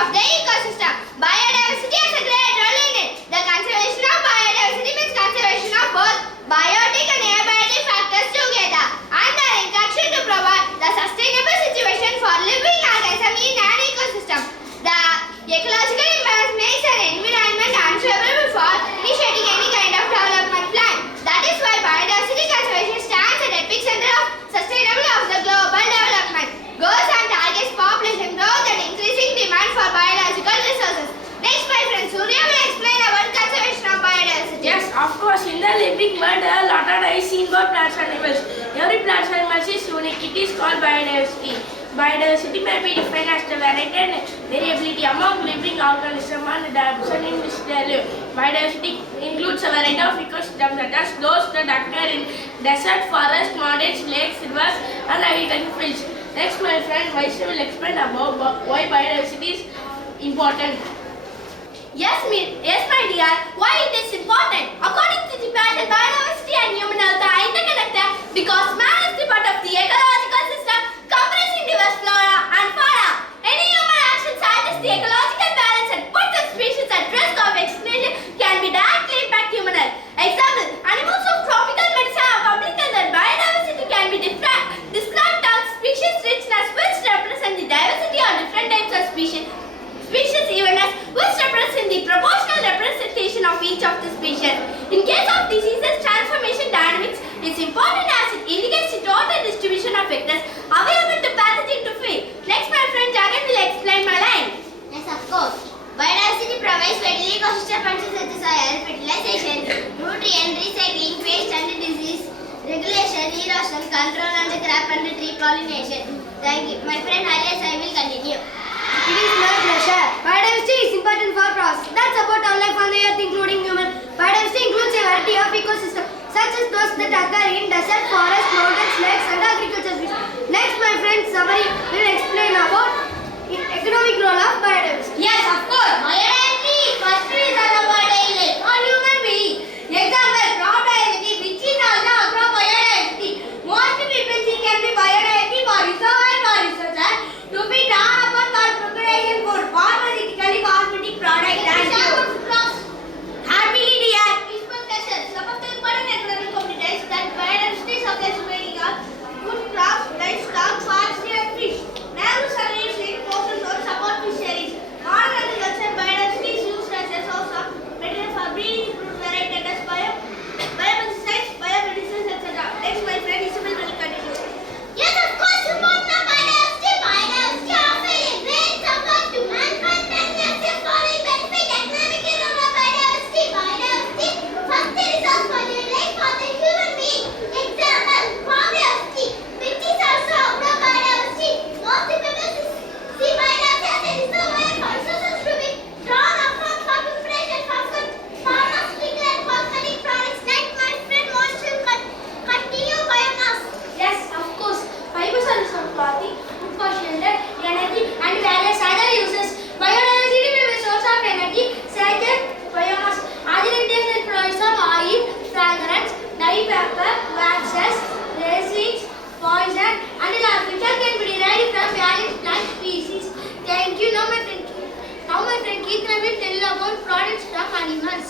of the ecosystem. Biodiversity has a great role in it. The conservation of biodiversity means conservation of both biotic and abiotic factors together, and their interaction to provide the sustainable situation for living organisms in an ecosystem. The ecological imbalance makes an environment unfavorable for initiating any kind of development plan. That is why biodiversity conservation stands at the epicenter of sustainable of the global development. Goals and targets population growth and increasing demand for biological resources. Next, my friend Surya will explain about conservation of biodiversity. Yes, of course. In the living world, there are a lot of diverse both plants and animals. Every plant and animal is unique. It is called biodiversity. Biodiversity may be defined as the variety and variability among living organisms and adaptation in which they live. Biodiversity includes a variety of ecosystems such as those that occur in desert, forests, mountains, lakes, rivers, and agricultural fields. Next, my friend Vaishya will explain about why biodiversity is important. Yes, my dear. Why it is important? According to the pattern, biodiversity and human health are interconnected because man is the part of the ecological system comprising diverse flora and fauna. Any human action alters the ecological balance and puts the species at risk of extinction can be directly impact human health. Example: animals of tropical medicine have published that biodiversity can be described as species richness, which represent the diversity of different types of species evenness, which represent the proportional representation of each of the species. In case of diseases, transformation dynamics is important as it indicates the total distribution of vectors available to pathogen to feed. Next, my friend Jagan will explain my line. Yes, of course. Biodiversity provides vital ecosystem functions such as soil, fertilization, nutrient, recycling, waste and disease, regulation, erosion, control and the crop and the tree pollination. Thank you. My friend Arias, I will continue. It is my pleasure. Biodiversity is important for process that support our life on the earth, including human. Biodiversity includes a variety of ecosystems, such as those that occur in desert, forest, mountains, lakes, and agriculture fields. Next, my friend Samari will explain about the economic role of biodiversity. Yes, of course. Biodiversity first is about daily on human being. Example: crop biodiversity, which is also agrobiodiversity. Most people see can be biodiversity for reserve and for research to be done upon for preparation for pharmaceutical, cosmetic products and food. Happily, dear. Some of the important economic communities that biodiversity supplies to many food crops, livestock, forestry and fish. Naval surveys in coastal zones support fisheries. Modern agriculture biodiversity is used as a source of material for breeding fruit varieties, biopesticides, biomedicines, etc. Next, my friend Isabel will continue. Yes, of course, Sampourna, biodiversity offers a great support to mankind and nature following benefit economically from the biodiversity. Biodiversity first resource for the life for the human being. Example: biodiversity, which is also agrobiodiversity. Most people see biodiversity as a reservoir for resources to be drawn upon for preparation for food, pharmaceutical and cosmetic products. Like my friend wants to continue biomass. Yes, of course. Fibers are used for clothing, food for shelter, energy and various other uses. Biodiversity may be a source of energy such as biomass. Other intentional products of oil, fragrance, dye paper, waxes, resins, poison and larvae can be derived from various plant species. Thank you. Now my friend Keithra will tell about products from animals.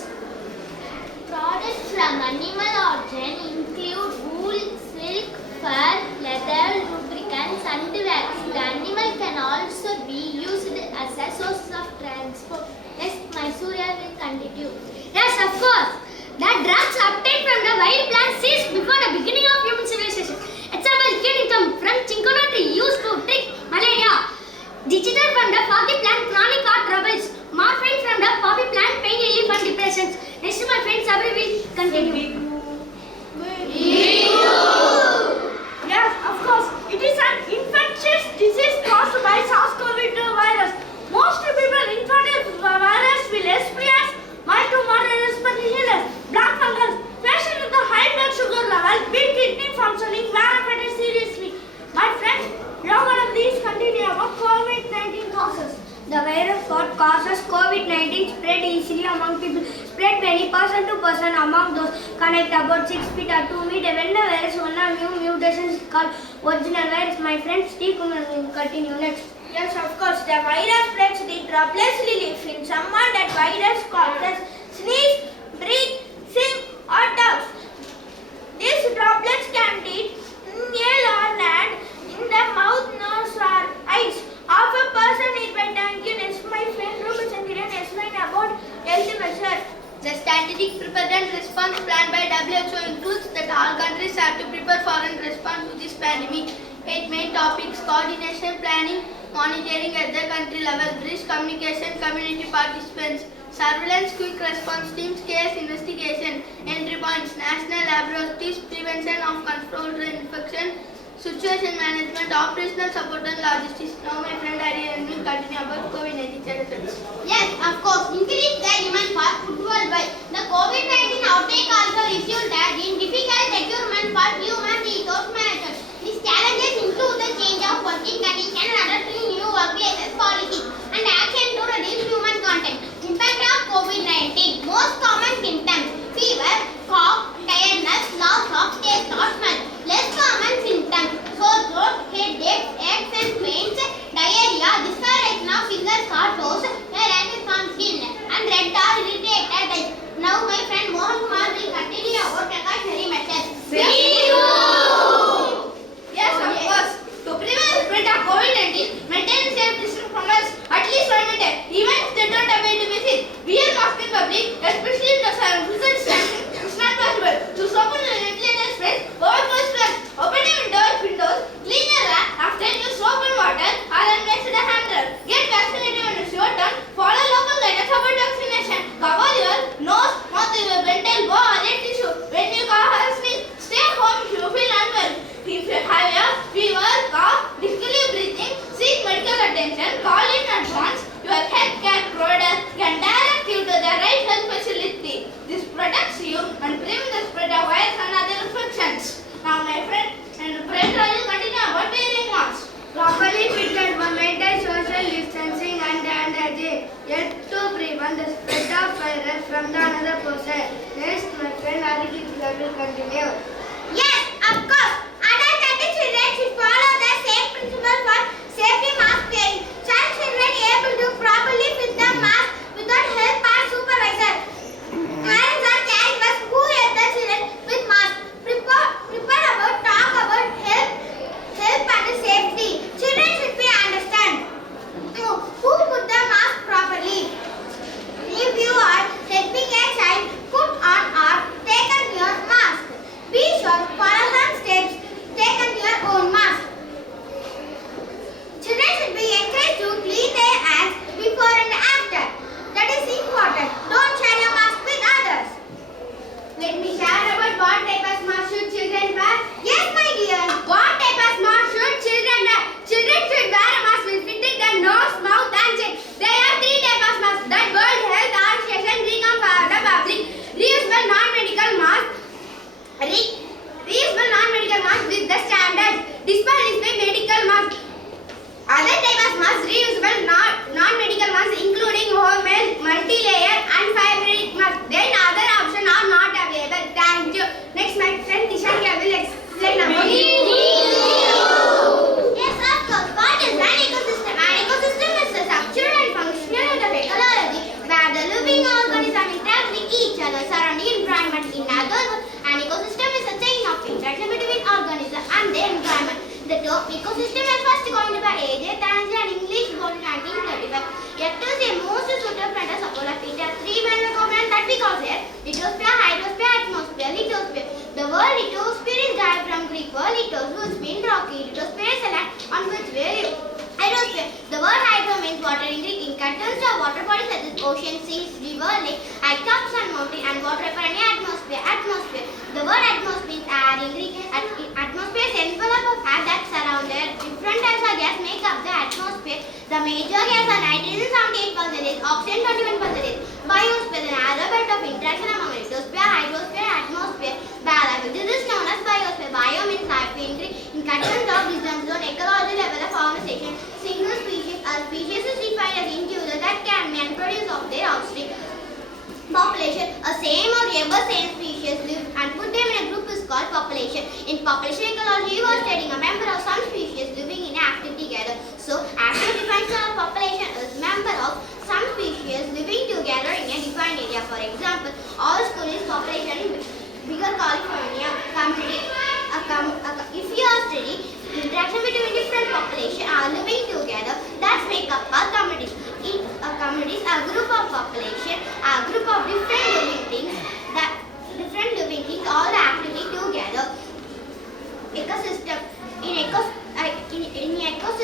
Products from animal origin include wool, silk, fur, leather, lubricants and wax. The animal can also be used as a source of transport. Yes, my Surya will continue. Yes, of course. The drugs obtained from the wild plants ceased before the beginning of human civilization. Example: Kinicum from cinchona tree used to treat malaria. Digital from the poppy plant chronic heart troubles. Morphine from the poppy plant pain relief and depressions. Next, my friend Sabri will continue. Yes, of course. It is an infectious disease caused by SARS-CoV-2 virus. Most people infected with the virus will experience mild to moderate respiratory illness, black fungus, patient with a high blood sugar level, weak kidney functioning, were affected seriously. My friend, now one of these continue about COVID-19 causes. The virus what causes COVID-19 spread easily among people, spread many person to person among those connect about 6 feet or 2 meters. When the virus one new mutation is called original virus. My friend Steve will continue next. Yes, of course. The virus spreads the droplets relief in someone that virus causes sneeze, breathe, sing or talks. These droplets can be inhaled or land in the mouth, nose or eyes of a person hit by dengue. Next, my friend Ruby Sankiran explain about health measures. The strategic preparedness response plan by WHO includes that all countries have to prepare for and respond to this pandemic. 8 main topics: coordination, planning, monitoring at the country level, risk communication, community participants, surveillance, quick response teams, case investigation, entry points, national laboratories, prevention of controlled infection, situation management, operational support and logistics. Now my friend Ariel will continue about COVID-19 challenges. Yes, of course. Increase the human food worldwide. The COVID-19 outbreak also resulted in difficult requirement for human resource management. These challenges include the change of working conditions and adopting new workplaces policies and action to reduce human contact. Impact of COVID-19. Most common symptoms: fever, cough, tiredness, loss of taste or smell. Less common symptoms: sore throat, headaches, aches and pains, diarrhea, discoloration of fingers or toes, rashes on skin, and red or irritated eyes. Now my friend Mohan Kumar will continue about precautionary measures. See you! Yes, of course. To prevent the spread of COVID-19, maintain safe distance from us at least 1 meter. Even if they don't appear to be sick, wear mask in public, especially in the sun. It's not possible to open the ventilator space, overclose plugs, open the windows, clean your rack after use soap and water, or unmix the handle. Get vaccinated when it's your turn. Follow local guidance about vaccination. Cover your nose, mouth with a bent elbow or a tissue. When you cough or sneeze, stay home if you feel unwell. If you have a fever, cough, difficulty breathing, seek medical attention. Call in advance. Your healthcare provider can direct you to the right health facility. This protects you and prevents the spread of virus and other infections. Now my friend will continue about wearing masks. Properly fitted one maintain social distancing and hygiene, yet to prevent the spread of virus from the another person. Next, my friend Achariya will continue. Yes, of course. Under 30 children should follow the same principle for safety mask wearing. Child children able to properly fit the mask without help or supervisor. Parents or caregivers who help the children with mask. Prepare about talk about help and safety. Children should be understand who put the mask properly. If you are helping a child put on or take on your mask, be sure follow some steps. Take on your own mask. Children should be encouraged to clean their hands before and after. That is important. Don't share your mask with others. Let me share about what type of mask should children wear. Yes, my dear. What type of mask should children wear? Children should wear a mask which fitting their nose, mouth and chin. There are 3 types of masks that World Health Organization recommends for the public. Reusable non-medical mask. Reusable non-medical mask with the standards. Disposable medical mask. Other type of masks, reusable non-medical masks including homemade, multi-layer and fabric mask. Then other options are not available. Thank you. Next, my friend Achariya will explain about Yes, of course. What is an ecosystem? An ecosystem is the structure and function of ecology where the living organisms interact with each other, surrounding environment. In other words, an ecosystem is a chain of interaction between organisms and their environment. The term ecosystem was first coined by A.J. Tange and English born in 1935. Yet to say most suitable for the support of it are 3 major components that we call here: lithosphere, hydrosphere, atmosphere. Lithosphere. The word lithosphere is derived from Greek word lithos, which means rocky. Lithosphere is a land on which we live. Hydrosphere. The word hydro means water in Greek. In contains of water bodies such as ocean, seas, river, lake, hilltops and mountain, and water vapor and atmosphere. Atmosphere. The word atmosphere means air in Greek. Atmosphere is envelope of air that surrounds it. Different types of gas make up the atmosphere. The major gas are nitrogen 78%, oxygen 21%. Biosphere, another bit of interaction among lithosphere, hydrosphere, atmosphere. Biology. This is known as biosphere. Bio means life in Greek. In contains of wisdom zone, ecology level of formation. Single species. A species is defined as individuals that can be and produce of their offspring. Population. A same or ever same species live and put them in a group is called population. In population ecology, you are studying a member of some species living in active together. So, active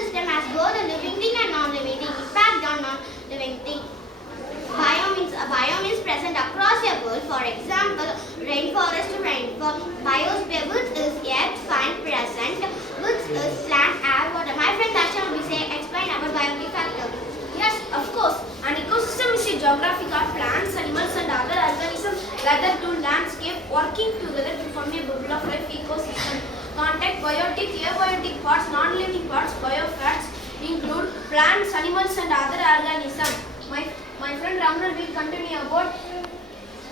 ecosystem has both a living thing and non-living thing. Impact on non-living thing. Biome is present across the world. For example, rainforest to rainfall. Biosphere, which is yet find present, which is land, air, water. My friend Dasha will be explain about biotic factor. Yes, of course. An ecosystem is a geography of plants, animals and other organisms gathered to landscape working together to form a bubble of life ecosystem. Contact biotic, abiotic parts, non-living parts, biofats include plants, animals and other organisms. My friend Ramna will continue about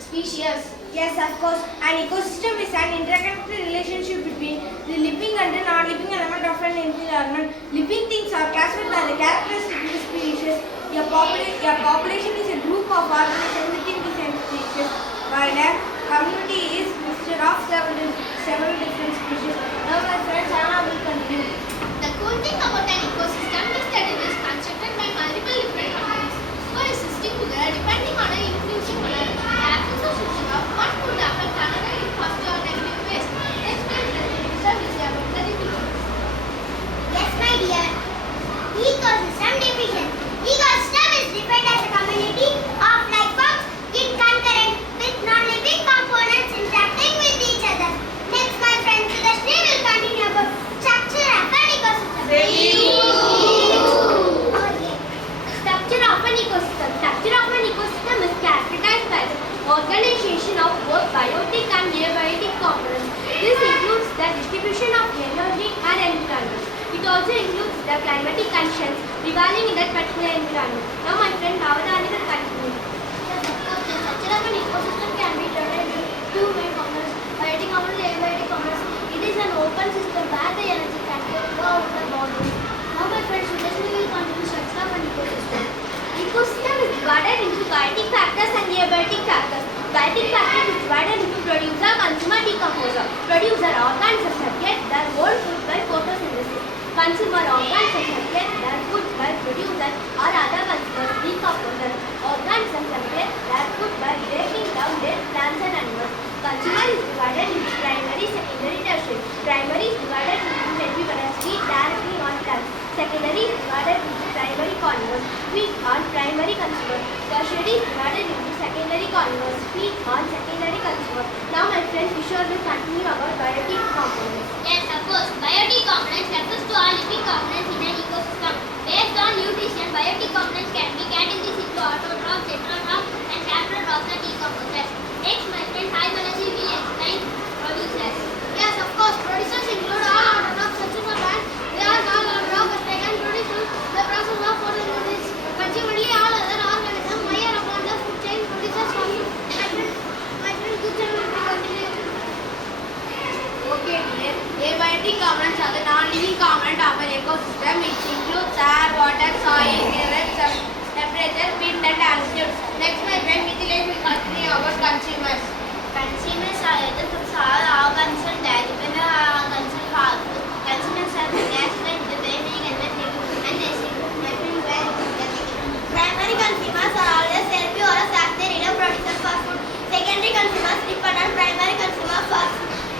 species. Yes, of course. An ecosystem is an interconnected relationship between the living and the non-living element of an environment. Living things are classified by the characteristics of the species. A population is a group of organisms within the same species, while a community is mixture of several different species. Now my friend Sana will continue. The cool thing about an ecosystem is that it is constructed by multiple different components coexisting together depending on an influencing one another. The absence of switching off one could affect another in positive or negative ways. Let's make the ecosystem is about the living. Yes, my dear. Ecosystem definition. Ecosystem is defined as a community of life forms in concurrent with non-living components interacting with each other. Next, my friend Sudhashri will continue about structure of an ecosystem. Structure of an ecosystem. Structure of an ecosystem is characterized by the organization of both biotic and abiotic components. This includes the distribution of energy and environment. It also includes the climatic conditions prevailing in that particular environment. Now my friend Navadani will continue. Yes, of course, the structure of an ecosystem can be divided into two main components, biotic components and abiotic components. It is an open system where the energy can flow out the boundaries. Now my friend Sudhashri will continue structure of an ecosystem. Ecosystem is divided into biotic factors and abiotic factors. Biotic factors is divided into producer, consumer, decomposer. Producer organs that get their own food by photosynthesis. Consumer organs that get their food by producer or other consumers, decomposer. Organs that get their food by breaking down dead plants and animals. Consumer is divided into primary, secondary, tertiary. Primary is divided into herbivores, feed directly on plants. Secondary is divided into primary carnivores, feed on primary consumers. Tertiary is divided into secondary carnivores, feed on secondary consumers. Now my friend Kishore will continue about biotic components. Yes, of course. Biotic components refers to all living components in an ecosystem. Based on nutrition, biotic components can be categorized into autotrophs, heterotrophs, and saprotrophs and decomposers. Next, my friend Sai Balaji will explain producers. Yes, of course. Producers include all autotrophs such as plants. They are all autotrophs that can produce the process of photosynthesis. Consequently, all other organisms higher upon the food chain producers from my friend Kuchan will continue. Okay, dear. Abiotic components are the non-living component of an ecosystem which includes air, water, soil, minerals, temperature, wind and altitude. Next, my friend Vidyalayam will continue about consumers. Consumers are either all concerned that depend on concerned fast. Consumers are classified the way being and the and they see my friend where primary consumers are always herbivores as they need a producers for food. Secondary consumers depend on primary consumers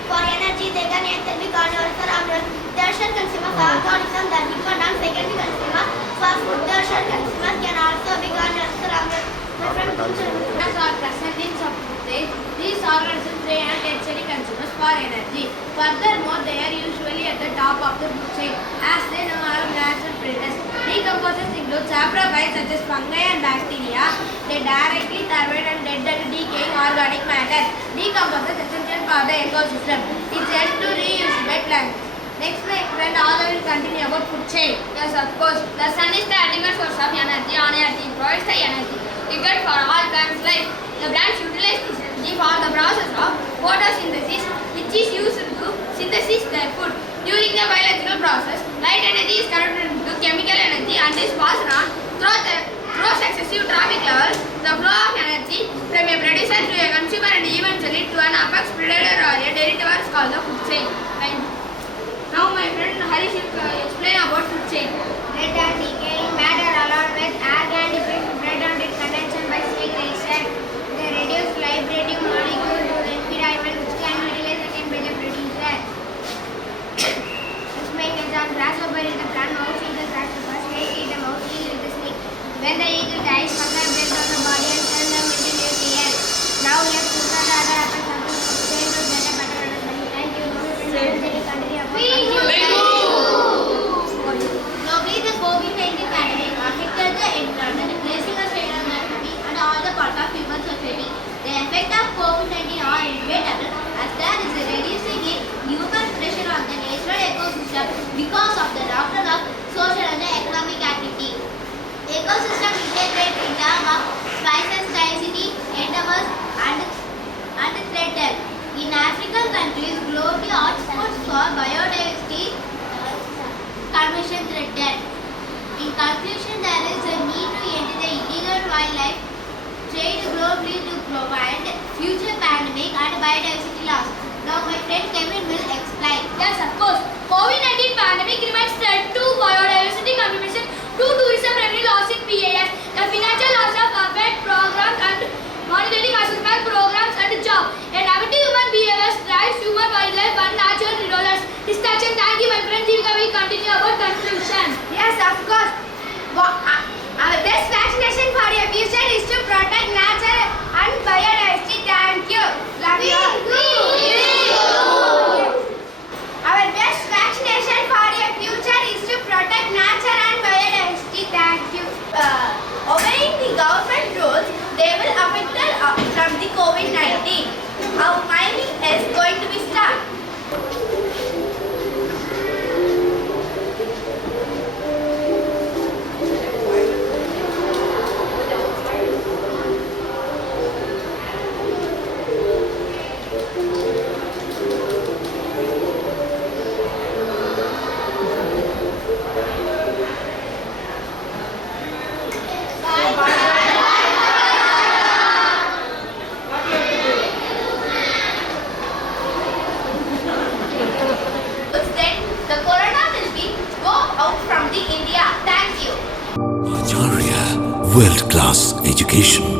for energy. They can either be carnivores or omnivores. Tertiary consumers are organisms that depend on secondary consumers for food. Tertiary consumers can also be carnivores or omnivores. My friend As are present in some stage, these organisms prey on tertiary consumers for energy. Furthermore, they are usually at the top of the food chain as they now have natural predators. Decomposers include saprophytes such as fungi and bacteria. They directly turbid and dead and decaying organic matter. Decomposers essential for the ecosystem. It's help to reuse by plants. Next, my friend Ada will continue about food chain. Yes, of course. The sun is the ultimate source of energy. On Earth, it provides the energy required for all plants' life. The plants utilize this energy for the process of photosynthesis, which is used to synthesize their food. During the biological process, light energy is converted into chemical energy and is passed on through successive traffic levels. The flow of energy from a producer to a consumer and eventually to an apex predator or a derivative is called the food chain. Now, my friend Harish will explain about food chain. Dead and decaying matter along with organic breakdown with condension by segregation. They reduce liberating molecules to the environment which can be utilized again by the producer. Its main example, grasshopper is the plant mouse in the effect of COVID-19 are inevitable as there is a reducing in human pressure on the natural ecosystem because of the lockdown of social and economic activity. Ecosystem integrate in terms of species diversity, endeavors and threatened. In African countries, globally hotspots for biodiversity conservation threatened. In conclusion, there is a need to end the illegal wildlife trade globally to provide future pandemic and biodiversity loss. Now my friend Kevin will explain. Yes, of course. COVID-19 pandemic remains threat to biodiversity contribution to tourism revenue loss in PAS. The financial loss of affect programs and monitoring assessment programs and job. A negative human behavior drives human wildlife and natural resources. Distraction. Thank you, my friend. Jivika will continue about conclusion. Yes, of course. Our best vaccination for your future is to protect nature and biodiversity. Thank you. Love you. Our best vaccination for your future is to protect nature and biodiversity. Thank you. Obeying the government rules, they will affect from the COVID-19. Our mining is going to be start. Achariya, world-class education.